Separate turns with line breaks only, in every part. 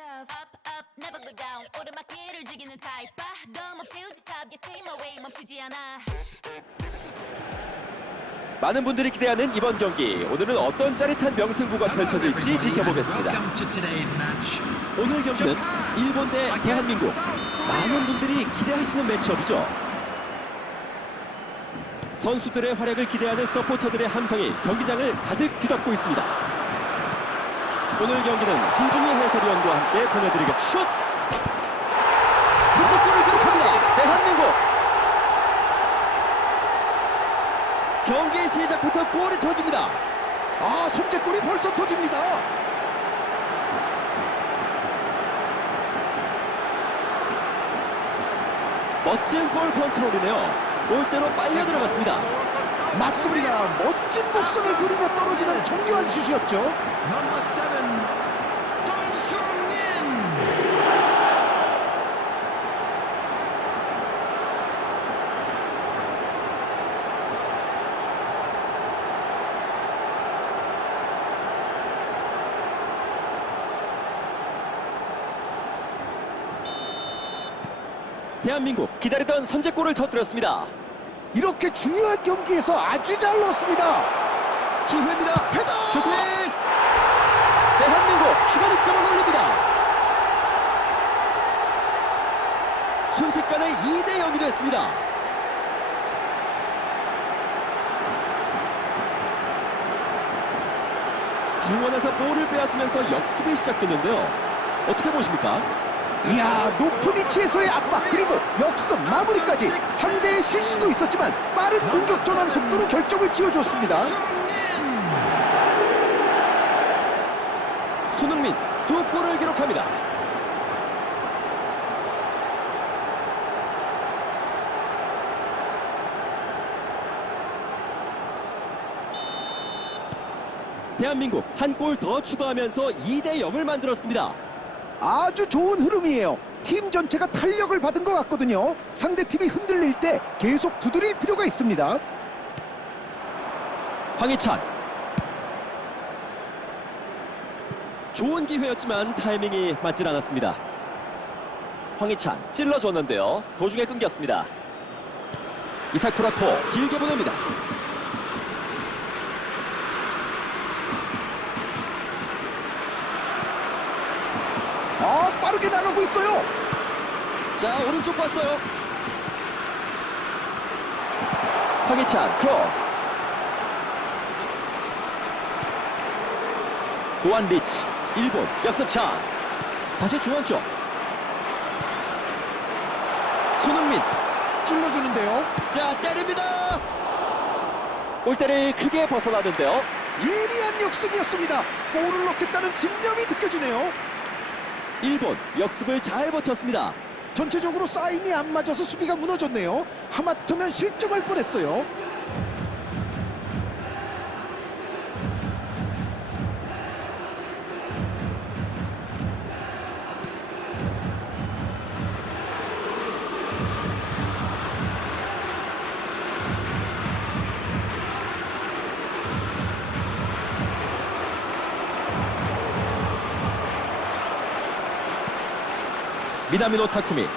of up up never go down 오르막길을 즐기는 타입 봐 너무 세우지 탑 You swim away 멈추지 않아
많은 분들이 기대하는 이번 경기 오늘은 어떤 짜릿한 명승부가 펼쳐질지 지켜보겠습니다. 오늘 경기는 일본 대 대한민국 많은 분들이 기대하시는 매치업이죠. 선수들의 활약을 기대하는 서포터들의 함성이 경기장을 가득 뒤덮고 있습니다. 오늘 경기는 한준희 해설위원과 함께 보내드리겠 슛! 선제골을 기록합니다. 대한민국 경기 시작부터 골이 터집니다.
아 선제골이 벌써 터집니다.
멋진 볼 컨트롤이네요. 골대로 빨려 들어갔습니다.
맞습니다. 멋진 곡선을 그리며 떨어지는 정교한 슛이었죠.
대한민국 기다리던 선제골을 터뜨렸습니다.
이렇게 중요한 경기에서 아주 잘 넣었습니다.
기회입니다.
헤더!
슈팅! 대한민국 추가 득점을 올립니다. 순식간에 2대 0이 됐습니다. 중원에서 볼을 빼앗으면서 역습이 시작됐는데요. 어떻게 보십니까?
이야 높은 위치에서의 압박 그리고 역습 마무리까지 상대의 실수도 있었지만 빠른 공격 전환 속도로 결정을 지어줬습니다.
손흥민 두 골을 기록합니다. 대한민국 한 골 더 추가하면서 2대 0을 만들었습니다.
아주 좋은 흐름이에요. 팀 전체가 탄력을 받은 것 같거든요. 상대팀이 흔들릴 때 계속 두드릴 필요가 있습니다.
황희찬 좋은 기회였지만 타이밍이 맞질 않았습니다. 황희찬 찔러줬는데요. 도중에 끊겼습니다. 이타쿠라코 길게 보냅니다.
아 빠르게 나가고 있어요.
자 오른쪽 봤어요. 황희찬 크로스. 도안 리치 일본 역습 찬스. 다시 중앙 쪽. 손흥민
찔러주는데요.
자 때립니다. 골대를 크게 벗어나는데요.
예리한 역습이었습니다. 골을 넣겠다는 집념이 느껴지네요.
일본 역습을 잘 버텼습니다.
전체적으로 사인이 안 맞아서 수비가 무너졌네요. 하마터면 실점할 뻔했어요.
미나미노 타쿠미.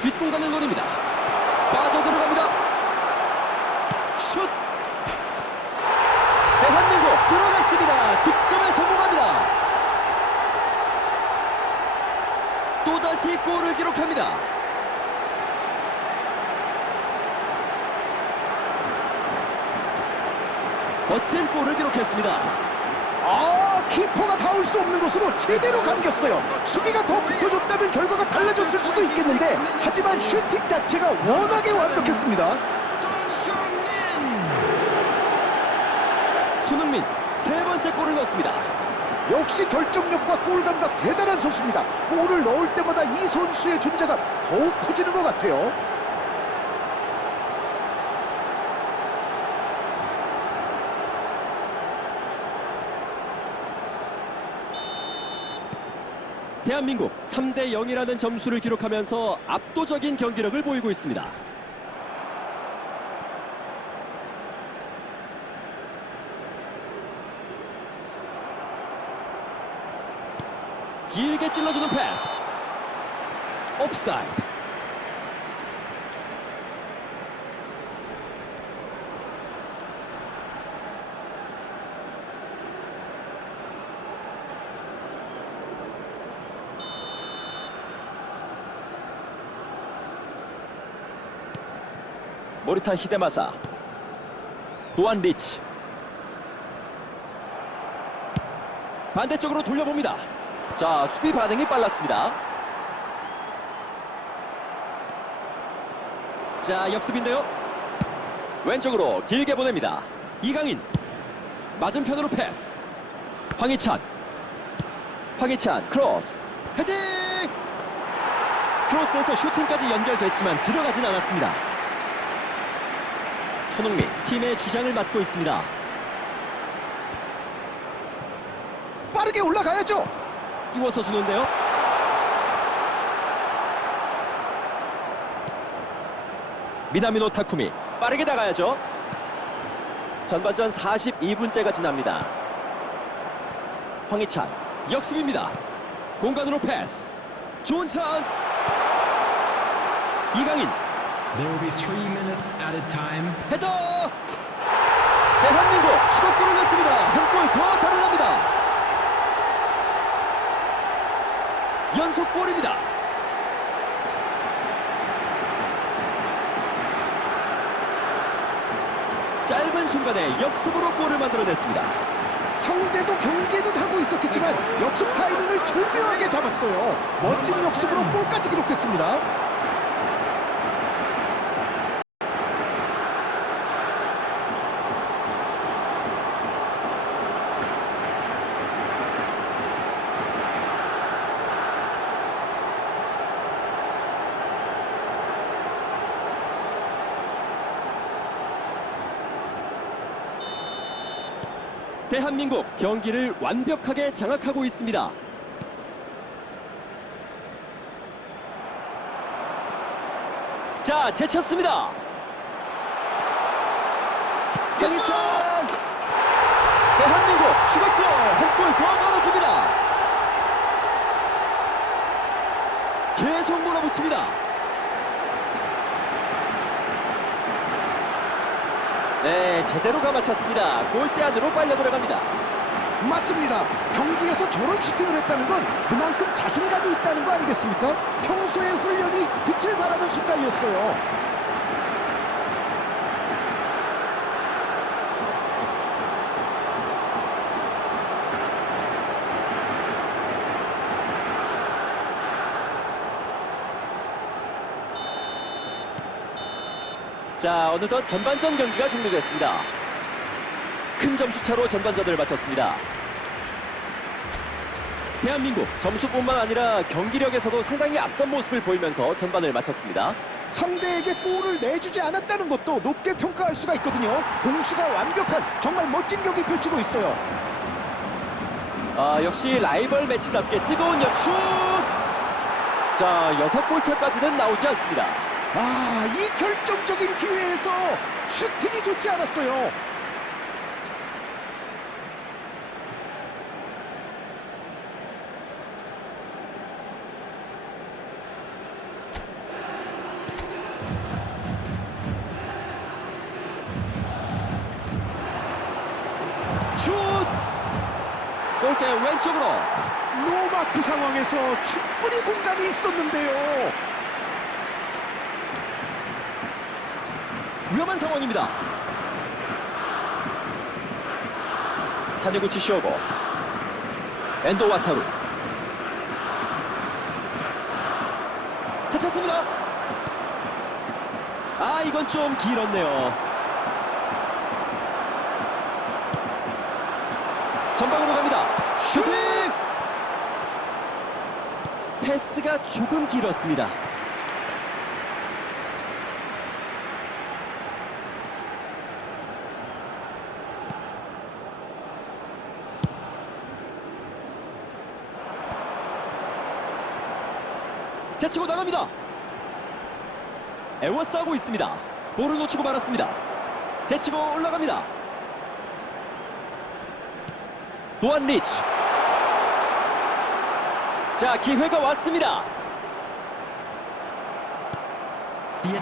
뒷공간을 노립니다. 빠져 들어갑니다. 슛! 대한민국 들어갔습니다. 득점에 성공합니다. 또다시 골을 기록합니다. 멋진 골을 기록했습니다.
아 키퍼가 닿을 수 없는 곳으로 제대로 감겼어요. 수비가 더 붙어줬다면 결과가 달라졌을 수도 있겠는데 하지만 슈팅 자체가 워낙에 완벽했습니다.
손흥민 세 번째 골을 넣었습니다
역시 결정력과 골 감각 대단한 선수입니다. 골을 넣을 때마다 이 선수의 존재감 더욱 커지는 것 같아요.
대한민국 3대 0이라는 점수를 기록하면서 압도적인 경기력을 보이고 있습니다. 길게 찔러주는 패스. 옵사이드. 모리타 히데마사. 노안 리치. 반대쪽으로 돌려봅니다. 자 수비 반응이 빨랐습니다. 자 역습인데요. 왼쪽으로 길게 보냅니다. 이강인. 맞은편으로 패스. 황희찬. 황희찬 크로스. 헤딩! 크로스에서 슈팅까지 연결됐지만 들어가진 않았습니다 손흥민 팀의 주장을 맡고 있습니다.
빠르게 올라가야죠.
띄워서 주는데요. 미나미노 타쿠미 빠르게 나가야죠. 전반전 42분째가 지납니다. 황희찬 역습입니다. 공간으로 패스. 좋은 찬스. 이강인
There will be three minutes added time.
헤더! 대한민국 추가골을 냈습니다. 한 골 더 달아납니다. 연속골입니다. 짧은 순간에 역습으로 골을 만들어냈습니다.
상대도 경계는 하고 있었겠지만 역습 타이밍을 절묘하게 잡았어요. 멋진 역습으로 골까지 기록했습니다.
대한민국 경기를 완벽하게 장악하고 있습니다. 자, 제쳤습니다. 황희찬! 대한민국 추가골 한 골더 벌어집니다. 계속 몰아붙입니다. 네, 제대로 감아찼습니다. 골대 안으로 빨려 들어갑니다.
맞습니다. 경기에서 저런 슈팅을 했다는 건 그만큼 자신감이 있다는 거 아니겠습니까? 평소의 훈련이 빛을 발하는 순간이었어요.
자, 어느덧 전반전 경기가 종료됐습니다. 큰 점수차로 전반전을 마쳤습니다. 대한민국 점수뿐만 아니라 경기력에서도 상당히 앞선 모습을 보이면서 전반을 마쳤습니다.
상대에게 골을 내주지 않았다는 것도 높게 평가할 수가 있거든요. 공수가 완벽한 정말 멋진 경기 펼치고 있어요.
아, 역시 라이벌 매치답게 뜨거운 역슛! 자, 여섯 골 차까지는 나오지 않습니다.
아, 이 결정적인 슈팅이 좋지 않았어요.
슛! 골대 왼쪽으로
노마크 상황에서 충분히 공간이 있었는데요.
위험한 상황입니다. 타네구치 쇼고 엔도 와타루 차쳤습니다. 아 이건 좀 길었네요. 전방으로 갑니다. 슈팅! 패스가 조금 길었습니다. 제치고 나갑니다. 에워싸고 있습니다. 볼을 놓치고 말았습니다. 제치고 올라갑니다. 노안 리치. 자, 기회가 왔습니다.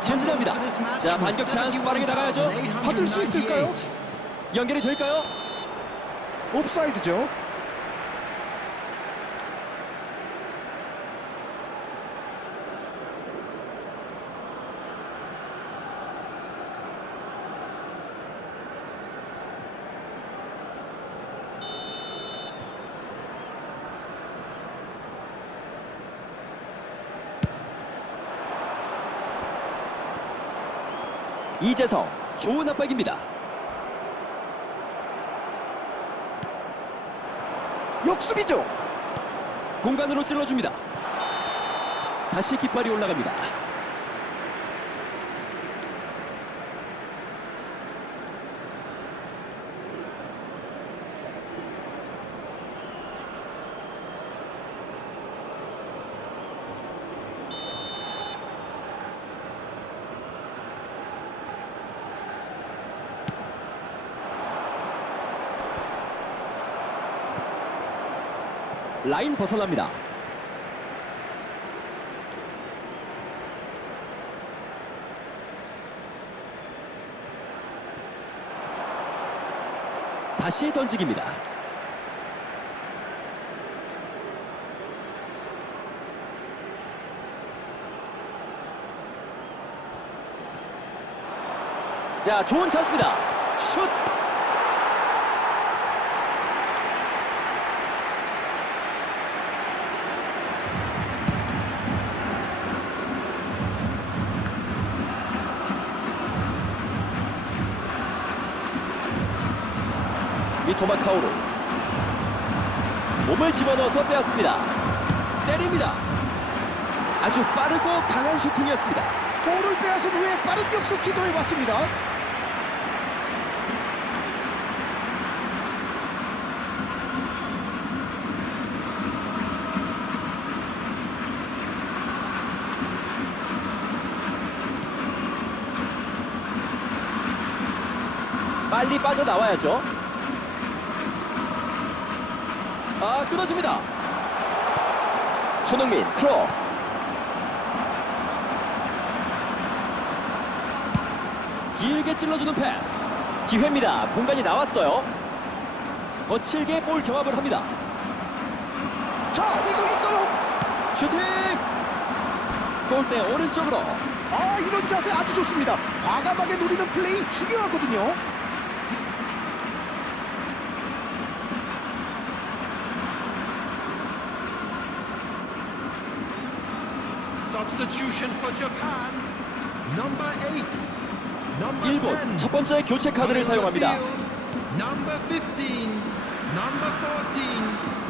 전진합니다. 자, 반격 찬스 빠르게 나가야죠.
받을 수 있을까요?
71,898.
연결이 될까요?
옵사이드죠.
이재성, 좋은 압박입니다.
역습이죠.
공간으로 찔러줍니다. 다시 깃발이 올라갑니다. 라인 벗어납니다. 다시 던지기입니다. 자, 좋은 찬스입니다. 슛! 토마 카오로 몸을 집어넣어서 빼앗습니다. 때립니다. 아주 빠르고 강한 슈팅이었습니다.
볼을 빼앗은 후에 빠른 역습 시도해 봤습니다.
빨리 빠져나와야죠. 아, 끊어집니다. 손흥민 크로스. 길게 찔러주는 패스. 기회입니다. 공간이 나왔어요. 거칠게 볼 경합을 합니다.
자, 이거 있어요.
슈팅! 골대 오른쪽으로.
아, 이런 자세 아주 좋습니다. 과감하게 노리는 플레이 중요하거든요.
Substitution for Japan. Number 8. Number
일본
10.
첫 번째 교체 카드를 사용합니다.
field, Number 15. Number 14.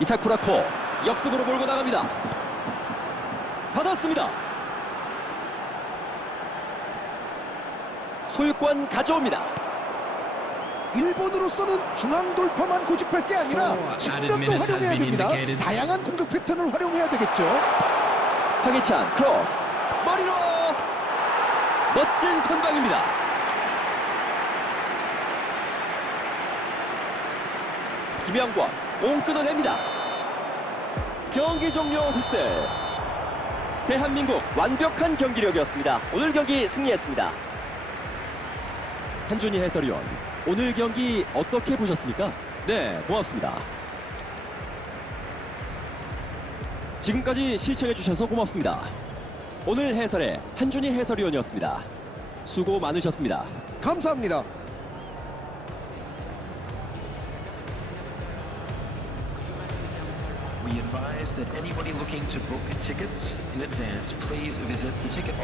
이타쿠라코 역습으로 몰고 나갑니다. 받았습니다. 소유권 가져옵니다.
일본으로서는 중앙 돌파만 고집할 게 아니라 측면도 활용해야 됩니다. 다양한 공격 패턴을 활용해야 되겠죠.
황희찬 크로스 머리로 멋진 선방입니다. 김영권 공 끊어냅니다. 경기 종료 휘슬. 대한민국 완벽한 경기력이었습니다. 오늘 경기 승리했습니다. 한준희 해설위원, 오늘 경기 어떻게 보셨습니까? 네, 고맙습니다. 지금까지 시청해주셔서 고맙습니다. 오늘 해설의 한준희 해설위원이었습니다. 수고 많으셨습니다.
감사합니다.
We advise that anybody looking to book tickets in advance, please visit the ticket